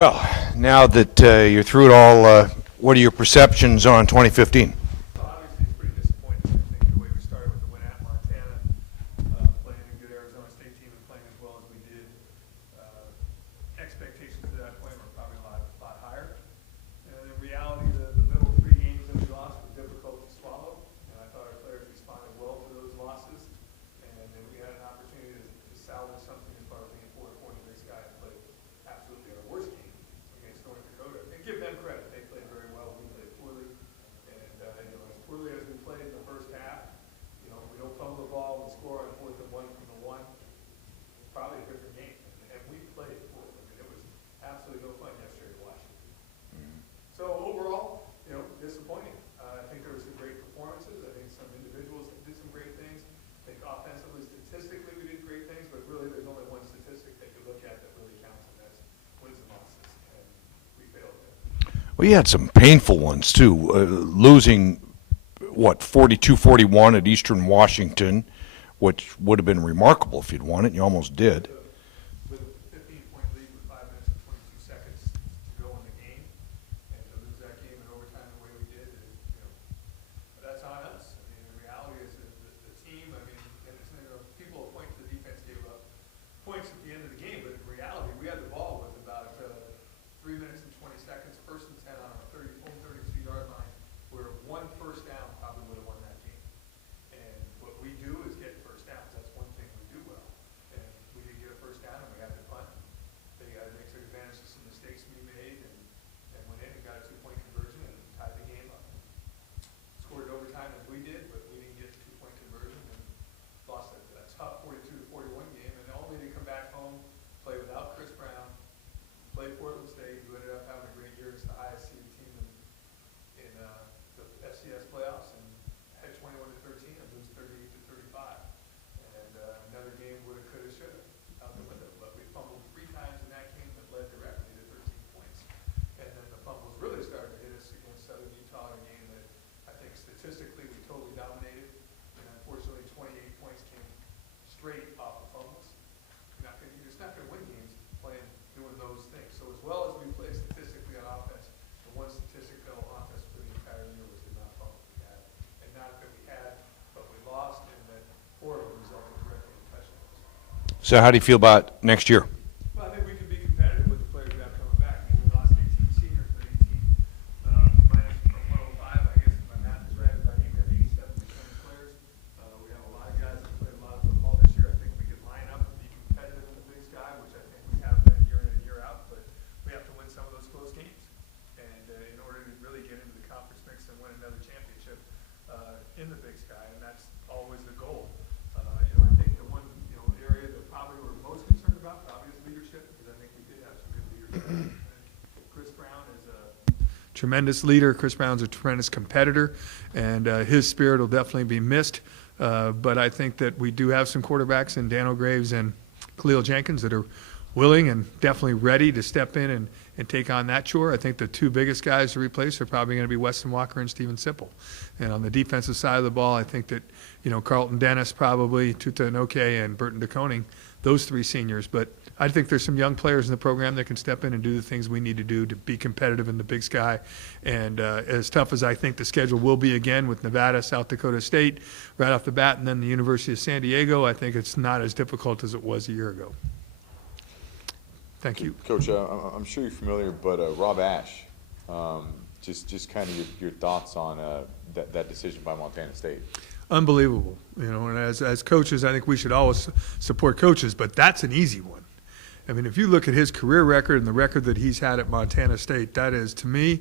Well, now that you're through it all, what are your perceptions on 2015? Obviously, it's pretty disappointing. I think the way we started with the win at Montana, playing a good Arizona State team and playing as well as we did, expectations at that point were probably a lot higher. And in reality, the middle three games that we lost were difficult to swallow, and I thought our players responded well to those losses. And then we had an opportunity to salvage something as far as being 4-4 in the Big Sky and play absolutely our worst game against North Dakota. And give them credit, they played very well, we played poorly. And as poorly as we played in the first half, we don't fumble the ball, we score on 4th and 1 from the 1, probably a different game. And we played poorly. I mean, it was absolutely no fun yesterday to watch. So overall, disappointing. I think there were some great performances. I think some individuals did some great things. I think offensively, statistically, we did great things, but really there's only one statistic that you look at that really counts, and that's wins and losses. And we failed there. Well, you had some painful ones, too. Losing, 42-41 at Eastern Washington, which would have been remarkable if you'd won it. You almost did. With a 15-point lead with 5 minutes and 22 seconds to go in the game, and to lose that game in overtime the way we did, that's on us. I mean, the reality is that the team, and people point to the defense gave up points at the end of the game, but in reality, we had the ball with about 3 minutes and 20 seconds, first and 10 on our home 32-yard line, where one first down probably would have won that game. And what we do is get first downs. That's one thing we do well. And we didn't get a first down, and we had to punt. They took advantage of some mistakes we made and went in and got a 2-point conversion and tied the game up. Scored overtime as we did, but we didn't get a 2-point conversion and lost a tough 42-41 game. And only to come back home, play without Chris Brown, play Portland State, who ended up having a great year. It's the highest seeded team in the FCS playoffs, and had 21-13 and lose 38-35. And another game would have, could have, should have out the window. But we fumbled 3 times in that game that led directly to 13 points. And then the fumbles really started to hit us against Southern Utah in a game that I think statistically we totally dominated. And unfortunately, 28 points came straight off of fumbles. You're just not going to win games doing those things. So as well as we played statistically on offense, the one statistic on offense for the entire year was the amount of fumbles we had. And not that we had, but we lost, and that 4 of them resulted directly in touchdowns. So how do you feel about next year? Well, I think we can be competitive with the players we have coming back. I mean, we lost 18 seniors, but 18 minus from 105, I guess if my math is right, about 87% of players. We have a lot of guys that played a lot of football this year. I think we can line up and be competitive in the Big Sky, which I think we have been year in and year out, but we have to win some of those close games. And in order to really get into the conference mix and win another championship in the Big Sky, and that's always the goal. I think the one area that probably we're most concerned about probably is leadership, because I think we did have some good leadership. Chris Brown is a tremendous leader. Chris Brown's a tremendous competitor, and his spirit will definitely be missed. But I think that we do have some quarterbacks in Daniel Graves and Khalil Jenkins that are willing and definitely ready to step in and take on that chore. I think the 2 biggest guys to replace are probably going to be Weston Walker and Steven Sipple. And on the defensive side of the ball, I think that, Carlton Dennis probably, Tuta Inoke, and Burton DeConing, those 3 seniors. But I think there's some young players in the program that can step in and do the things we need to do to be competitive in the Big Sky. And as tough as I think the schedule will be again with Nevada, South Dakota State right off the bat, and then the University of San Diego, I think it's not as difficult as it was a year ago. Thank you. Coach, I'm sure you're familiar, but Rob Ashe, just kind of your thoughts on that decision by Montana State. Unbelievable. And as coaches, I think we should always support coaches, but that's an easy one. I mean, if you look at his career record and the record that he's had at Montana State, that is, to me,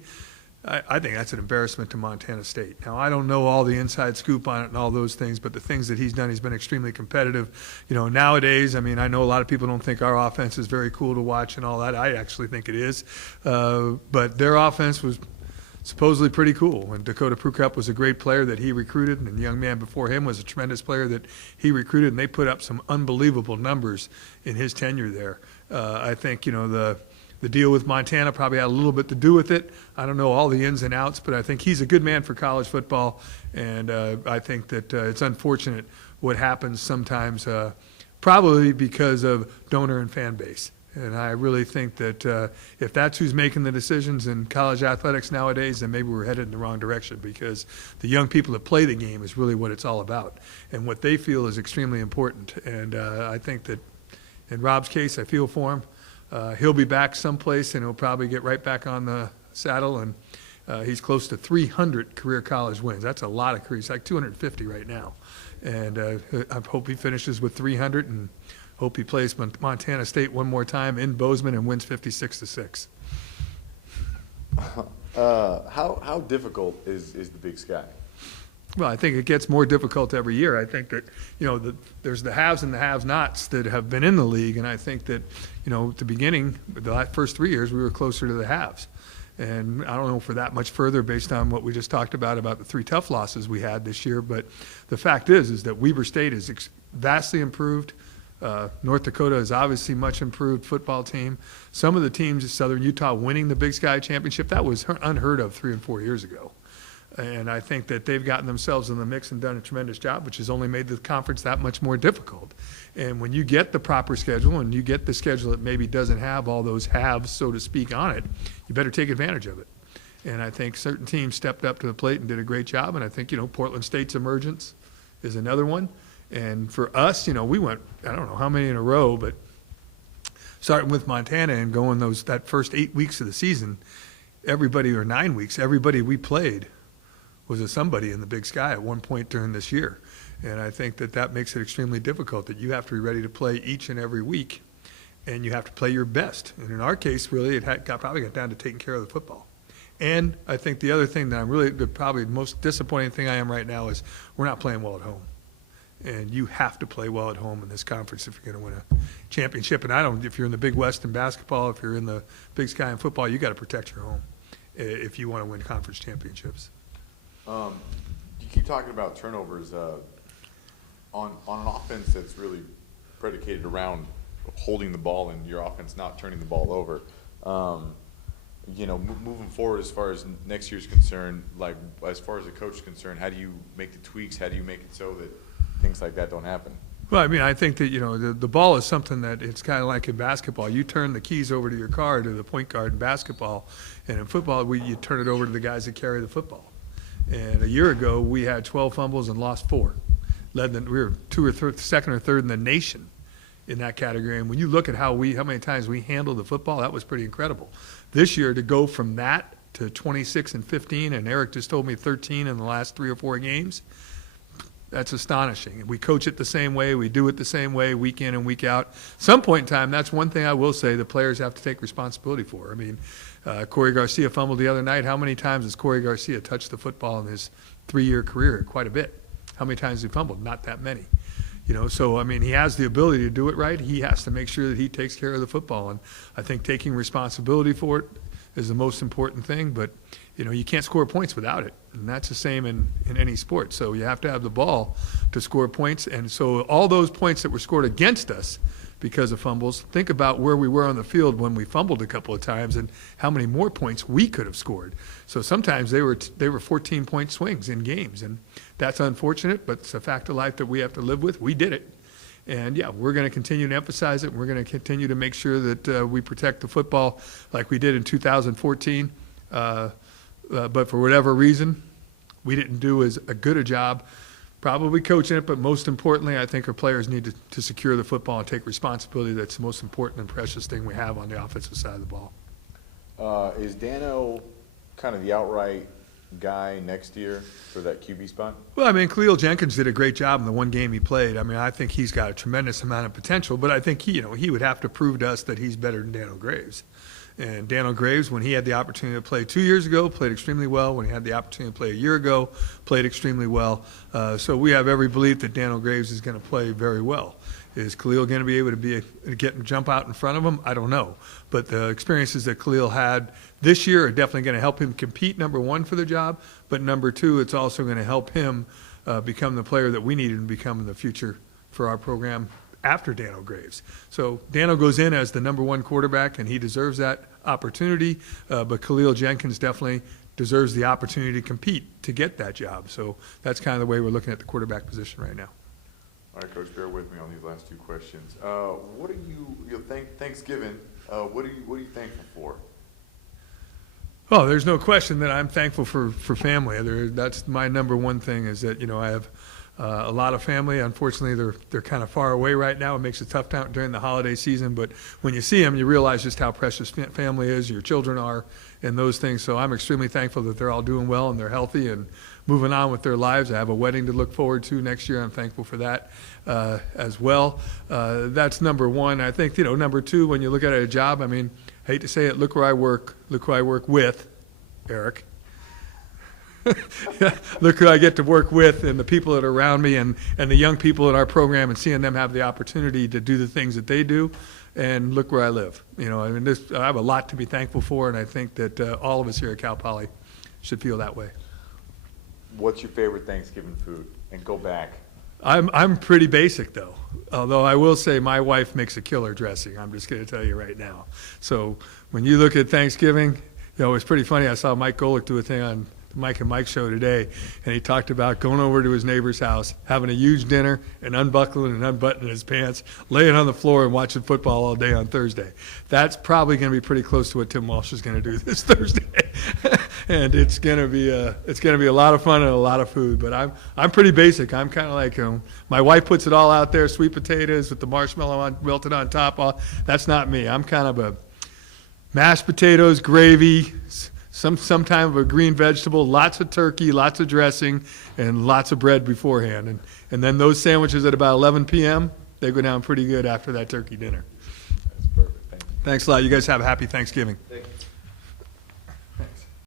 I think that's an embarrassment to Montana State. Now, I don't know all the inside scoop on it and all those things, but the things that he's done, he's been extremely competitive. Nowadays, I mean, I know a lot of people don't think our offense is very cool to watch and all that. I actually think it is. But their offense was supposedly pretty cool. And Dakota Prukup was a great player that he recruited, and the young man before him was a tremendous player that he recruited, and they put up some unbelievable numbers in his tenure there. I think, the deal with Montana probably had a little bit to do with it. I don't know all the ins and outs, but I think he's a good man for college football, and I think that it's unfortunate what happens sometimes, probably because of donor and fan base. And I really think that if that's who's making the decisions in college athletics nowadays, then maybe we're headed in the wrong direction, because the young people that play the game is really what it's all about, and what they feel is extremely important. And I think that in Rob's case, I feel for him. He'll be back someplace, and he'll probably get right back on the saddle. And he's close to 300 career college wins. That's a lot of careers. He's like 250 right now. And I hope he finishes with 300, and hope he plays Montana State one more time in Bozeman and wins 56-6. How difficult is the Big Sky? Well, I think it gets more difficult every year. I think that, there's the haves and the have-nots that have been in the league, and I think that, at the beginning, the first 3 years, we were closer to the haves. And I don't know for that much further based on what we just talked about the 3 tough losses we had this year. But the fact is that Weber State is vastly improved. North Dakota is obviously much improved football team. Some of the teams in Southern Utah winning the Big Sky Championship, that was unheard of 3 and 4 years ago. And I think that they've gotten themselves in the mix and done a tremendous job, which has only made the conference that much more difficult. And when you get the proper schedule, and you get the schedule that maybe doesn't have all those halves, so to speak, on it, you better take advantage of it. And I think certain teams stepped up to the plate and did a great job. And I think, Portland State's emergence is another one. And for us, we went, I don't know how many in a row, but starting with Montana and going that first 8 weeks of the season, everybody, or 9 weeks, everybody we played was a somebody in the Big Sky at one point during this year. And I think that makes it extremely difficult, that you have to be ready to play each and every week, and you have to play your best. And in our case, really, it probably got down to taking care of the football. And I think the other thing that probably the most disappointing thing I am right now is we're not playing well at home. And you have to play well at home in this conference if you're going to win a championship. And if you're in the Big West in basketball, if you're in the Big Sky in football, you got to protect your home if you want to win conference championships. You keep talking about turnovers on an offense that's really predicated around holding the ball and your offense not turning the ball over. Moving forward, as far as next year's concerned, like as far as the coach is concerned, how do you make the tweaks? How do you make it so that things like that don't happen? Well, I mean, I think that, the ball is something that it's kind of like in basketball. You turn the keys over to your car, to the point guard in basketball, and in football, you turn it over to the guys that carry the football. And a year ago, we had 12 fumbles and lost 4. We were second or third in the nation in that category. And when you look at how many times we handled the football, that was pretty incredible. This year, to go from that to 26 and 15, and Eric just told me 13 in the last 3 or 4 games, that's astonishing. We coach it the same way. We do it the same way week in and week out. Some point in time, that's one thing I will say the players have to take responsibility for. I mean, Corey Garcia fumbled the other night. How many times has Corey Garcia touched the football in his 3-year career? Quite a bit. How many times has he fumbled? Not that many. So, I mean, he has the ability to do it right. He has to make sure that he takes care of the football. And I think taking responsibility for it is the most important thing. But, you can't score points without it. And that's the same in any sport. So you have to have the ball to score points. And so all those points that were scored against us because of fumbles, think about where we were on the field when we fumbled a couple of times and how many more points we could have scored. So sometimes they were 14-point swings in games. And that's unfortunate, but it's a fact of life that we have to live with. We did it. And, yeah, we're going to continue to emphasize it. We're going to continue to make sure that we protect the football like we did in 2014. But for whatever reason, we didn't do as good a job probably coaching it, but most importantly, I think our players need to secure the football and take responsibility. That's the most important and precious thing we have on the offensive side of the ball. Is Dano kind of the outright guy next year for that QB spot? Well, I mean, Khalil Jenkins did a great job in the one game he played. I mean, I think he's got a tremendous amount of potential, but I think he would have to prove to us that he's better than Daniel Graves. And Daniel Graves, when he had the opportunity to play 2 years ago, played extremely well. When he had the opportunity to play a year ago, played extremely well. So we have every belief that Daniel Graves is going to play very well. Is Khalil going to be able to jump out in front of him? I don't know. But the experiences that Khalil had this year are definitely going to help him compete, number one, for the job. But number two, it's also going to help him become the player that we need him to become in the future for our program after Daniel Graves. So Daniel goes in as the number one quarterback, and he deserves that opportunity. But Khalil Jenkins definitely deserves the opportunity to compete to get that job. So that's kind of the way we're looking at the quarterback position right now. All right, Coach, bear with me on these last two questions. What are you Thanksgiving, what are you thankful for? Oh, there's no question that I'm thankful for family. That's my number one thing, is that, I have a lot of family. Unfortunately, they're kind of far away right now. It makes it tough time during the holiday season, but when you see them, you realize just how precious family is, your children are, and those things. So I'm extremely thankful that they're all doing well and they're healthy and moving on with their lives. I have a wedding to look forward to next year. I'm thankful for that as well. That's number one. I think, number two, when you look at a job, I mean, I hate to say it, look where I work with, Eric. Look who I get to work with, and the people that are around me, and the young people in our program, and seeing them have the opportunity to do the things that they do, and look where I live. I have a lot to be thankful for, and I think that all of us here at Cal Poly should feel that way. What's your favorite Thanksgiving food? And go back. I'm pretty basic, though. Although I will say my wife makes a killer dressing. I'm just going to tell you right now. So when you look at Thanksgiving, it's pretty funny. I saw Mike Golick do a thing on the Mike and Mike show today, and he talked about going over to his neighbor's house, having a huge dinner, and unbuckling and unbuttoning his pants, laying on the floor and watching football all day on Thursday. That's probably going to be pretty close to what Tim Walsh is going to do this Thursday. And it's going to be a lot of fun and a lot of food. But I'm pretty basic. I'm kind of like my wife puts it all out there: sweet potatoes with the marshmallow melted on top. That's not me. I'm kind of a mashed potatoes, gravy, some type of a green vegetable, lots of turkey, lots of dressing, and lots of bread beforehand. And then those sandwiches at about 11 p.m., they go down pretty good after that turkey dinner. That's perfect. Thank you. Thanks a lot. You guys have a happy Thanksgiving. Thank you.